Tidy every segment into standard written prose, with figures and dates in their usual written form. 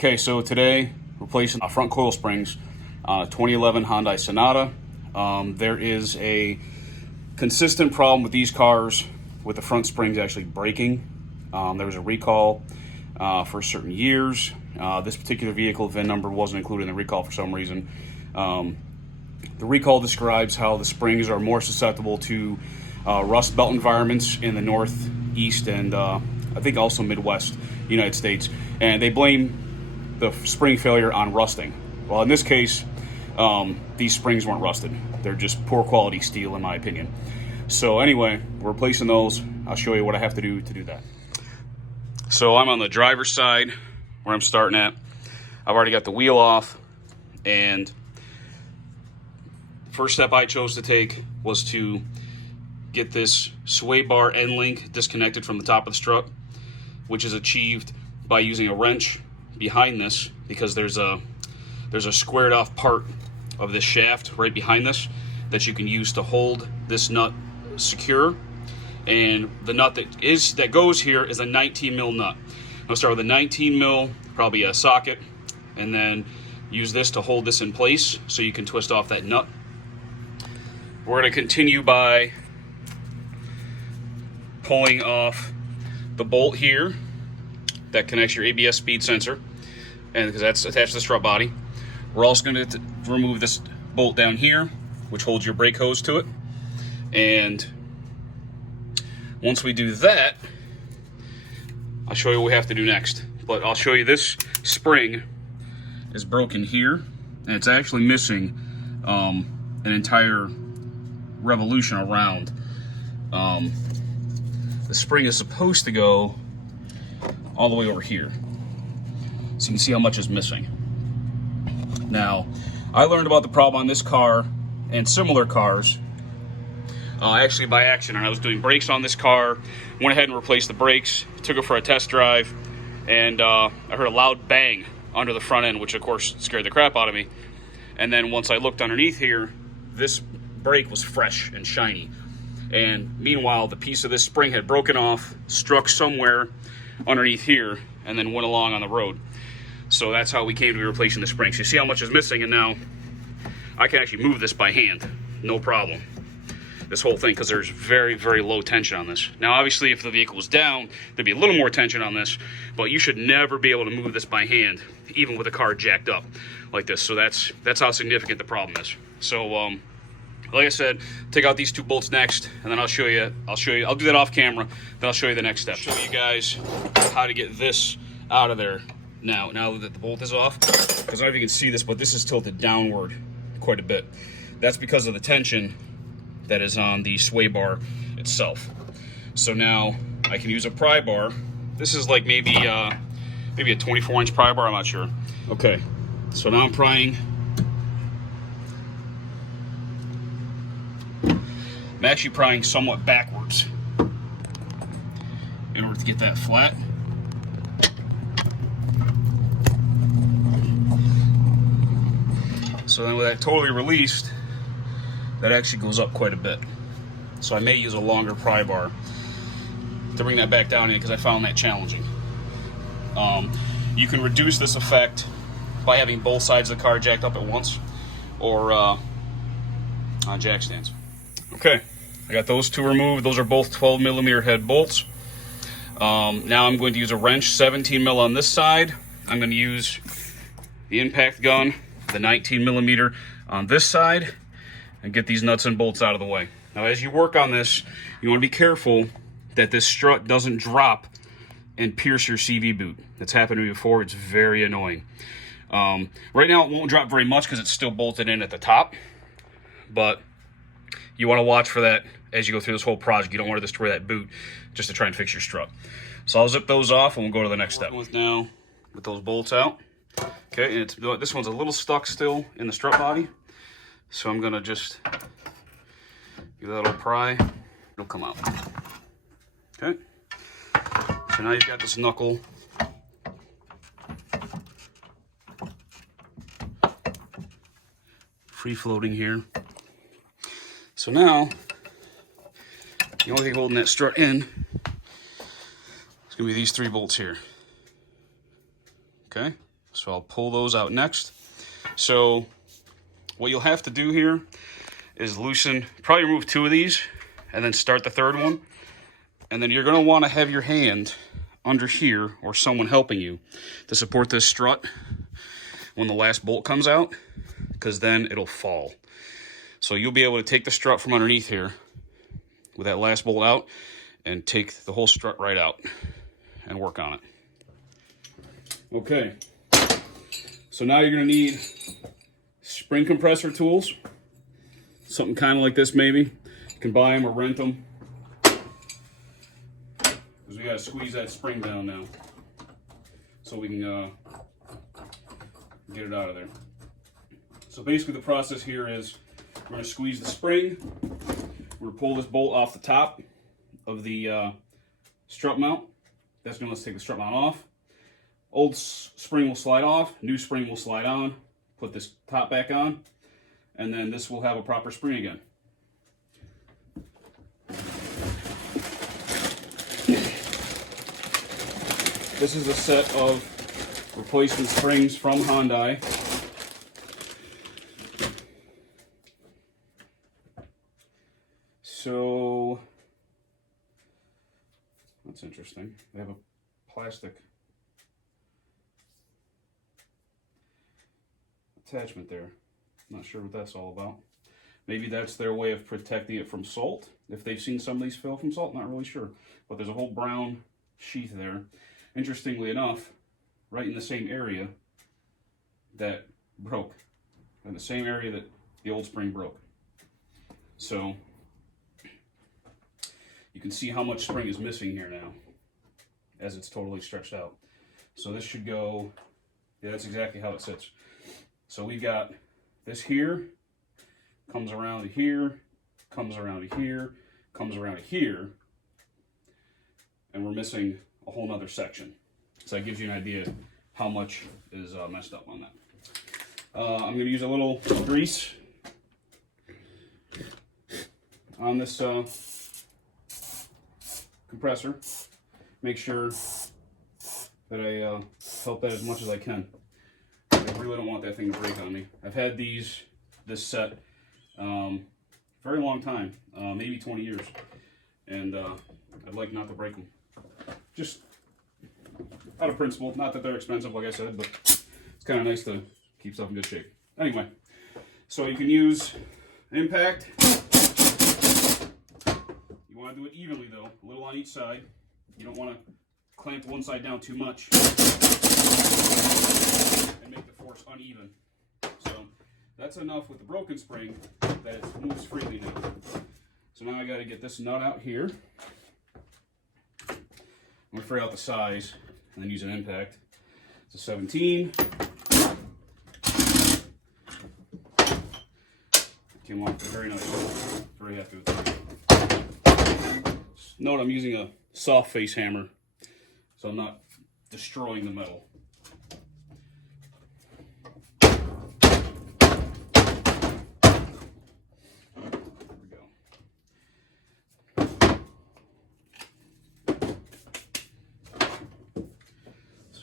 Okay, so today replacing front coil springs on a 2011 Hyundai Sonata. There is a consistent problem with these cars with the front springs actually breaking. There was a recall for certain years. This particular vehicle VIN number wasn't included in the recall for some reason. The recall describes how the springs are more susceptible to rust belt environments in the northeast and I think also Midwest United States, and they blame the spring failure on rusting. Well, in this case, these springs weren't rusted. They're just poor quality steel, in my opinion. So anyway, we're replacing those. I'll show you what I have to do that. So I'm on the driver's side where I'm starting at. I've already got the wheel off, and the first step I chose to take was to get this sway bar end link disconnected from the top of the strut, which is achieved by using a wrench behind this, because there's a squared off part of this shaft right behind this that you can use to hold this nut secure. And the nut that goes here is a 19 mil nut. I'll start with a 19 mil, probably a socket, and then use this to hold this in place so you can twist off that nut. We're going to continue by pulling off the bolt here that connects your ABS speed sensor, and because that's attached to the strut body. We're also going to remove this bolt down here, which holds your brake hose to it. And once we do that, I'll show you what we have to do next. But I'll show you this spring is broken here, and it's actually missing an entire revolution around. The spring is supposed to go all the way over here, so you can see how much is missing. Now, I learned about the problem on this car and similar cars actually by accident. I was doing brakes on this car, went ahead and replaced the brakes, took it for a test drive, and I heard a loud bang under the front end, which of course scared the crap out of me. And then once I looked underneath here, this brake was fresh and shiny. And meanwhile, the piece of this spring had broken off, struck somewhere underneath here, and then went along on the road. So that's how we came to be replacing the springs. You see how much is missing, and now I can actually move this by hand, no problem. This whole thing, because there's very, very low tension on this. Now, obviously, if the vehicle was down, there'd be a little more tension on this, but you should never be able to move this by hand, even with a car jacked up like this. So that's how significant the problem is. So, like I said, take out these two bolts next, and then I'll do that off camera, then I'll show you the next step. Show you guys how to get this out of there now that the bolt is off. Because I don't know if you can see this, but this is tilted downward quite a bit. That's because of the tension that is on the sway bar itself. So now I can use a pry bar. This is like maybe a 24-inch pry bar, I'm not sure. Okay, so now I'm prying. I'm actually prying somewhat backwards in order to get that flat. So then with that totally released, that actually goes up quite a bit. So I may use a longer pry bar to bring that back down in, because I found that challenging. You can reduce this effect by having both sides of the car jacked up at once, or on jack stands. Okay, I got those two removed. Those are both 12 millimeter head bolts. Now I'm going to use a wrench, 17 mil on this side. I'm going to use the impact gun, the 19 millimeter on this side, and get these nuts and bolts out of the way. Now, as you work on this, you want to be careful that this strut doesn't drop and pierce your CV boot. That's happened to me before. It's very annoying. Right now, it won't drop very much because it's still bolted in at the top, but you want to watch for that as you go through this whole project. You don't want to destroy that boot just to try and fix your strut. So I'll zip those off, and we'll go to the next step. Now, with those bolts out. Okay, and this one's a little stuck still in the strut body. So I'm gonna just give that a little pry. It'll come out. Okay. So now you've got this knuckle. Free floating here. So now, the only thing holding that strut in is gonna be these 3 bolts here. Okay? So I'll pull those out next. So what you'll have to do here is loosen, probably remove 2 of these, and then start the 3rd one. And then you're gonna wanna have your hand under here, or someone helping you, to support this strut when the last bolt comes out, because then it'll fall. So you'll be able to take the strut from underneath here with that last bolt out and take the whole strut right out and work on it. Okay, so now you're gonna need spring compressor tools, something kind of like this maybe. You can buy them or rent them, because we gotta squeeze that spring down now so we can get it out of there. So basically the process here is we're gonna squeeze the spring, we're gonna pull this bolt off the top of the strut mount. That's gonna let's take the strut mount off. Old spring will slide off, new spring will slide on. Put this top back on, and then this will have a proper spring again. This is a set of replacement springs from Hyundai. So that's interesting. They have a plastic attachment there. Not sure what that's all about. Maybe that's their way of protecting it from salt. If they've seen some of these fail from salt, not really sure. But there's a whole brown sheath there. Interestingly enough, right in the same area that broke. In the same area that the old spring broke. So you can see how much spring is missing here now as it's totally stretched out. So this should go, yeah, that's exactly how it sits. So we've got this here, comes around to here, comes around to here, comes around to here, and we're missing a whole nother section. So that gives you an idea how much is messed up on that. I'm going to use a little grease on this compressor. Make sure that I help that as much as I can. I really don't want that thing to break on me. I've had this set very long time, maybe 20 years, and I'd like not to break them. Just out of principle, not that they're expensive, like I said, but it's kind of nice to keep stuff in good shape. Anyway, so you can use impact. You want to do it evenly though, a little on each side. You don't want to clamp one side down too much and make the force uneven. So that's enough with the broken spring that it moves freely now. So now I got to get this nut out here. I'm going to figure out the size and then use an impact. It's a 17. Came off very nice. Very happy with that. Note I'm using a soft face hammer, so I'm not destroying the metal.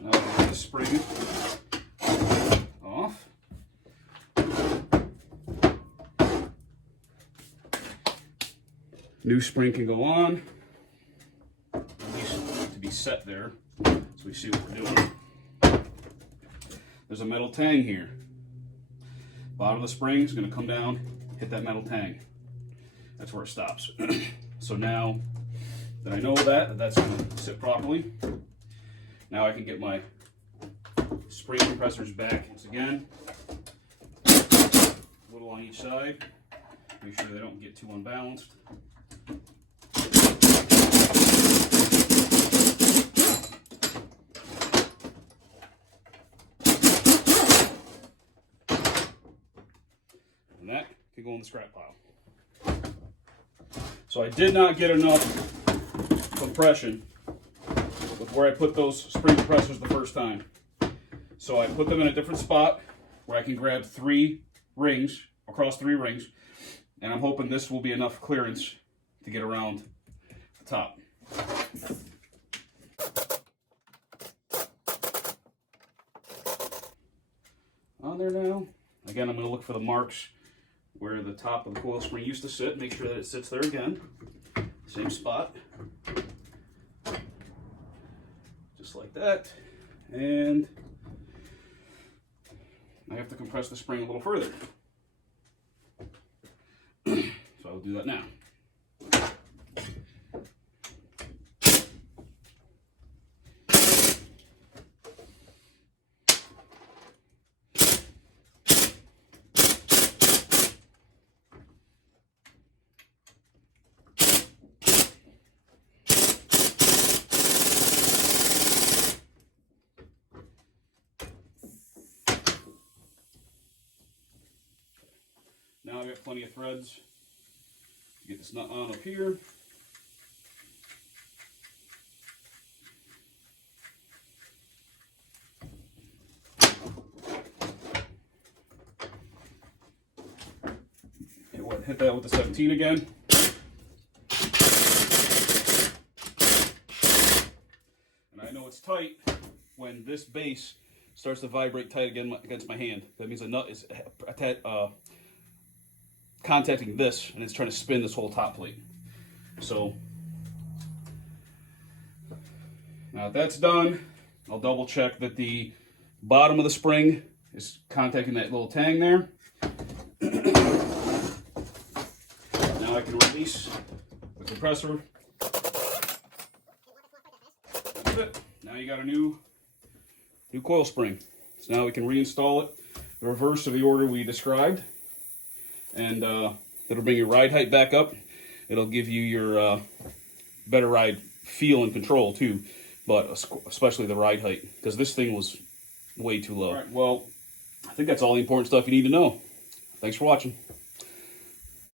Now I'll get the spring off. New spring can go on, at least to be set there, so we see what we're doing. There's a metal tang here. Bottom of the spring is going to come down, hit that metal tang. That's where it stops. So now that I know that's going to sit properly, now I can get my spring compressors back once again. A little on each side. Make sure they don't get too unbalanced. And that can go in the scrap pile. So I did not get enough compression with where I put those spring compressors the first time. So I put them in a different spot where I can grab 3 rings, across 3 rings, and I'm hoping this will be enough clearance to get around the top. on there now. Again, I'm going to look for the marks where the top of the coil spring used to sit. Make sure that it sits there again. Same spot. Just like that. And I have to compress the spring a little further. So I'll do that now. Now I've got plenty of threads to get this nut on up here. Hit that with the 17 again. And I know it's tight when this base starts to vibrate tight again against my hand. That means the nut is contacting this, and it's trying to spin this whole top plate. So now that that's done, I'll double check that the bottom of the spring is contacting that little tang there. Now I can release the compressor. That's it. Now you got a new coil spring. So now we can reinstall it the reverse of the order we described. And it'll bring your ride height back up. It'll give you your better ride feel and control too, but especially the ride height, because this thing was way too low. All right, well, I think that's all the important stuff you need to know. Thanks for watching.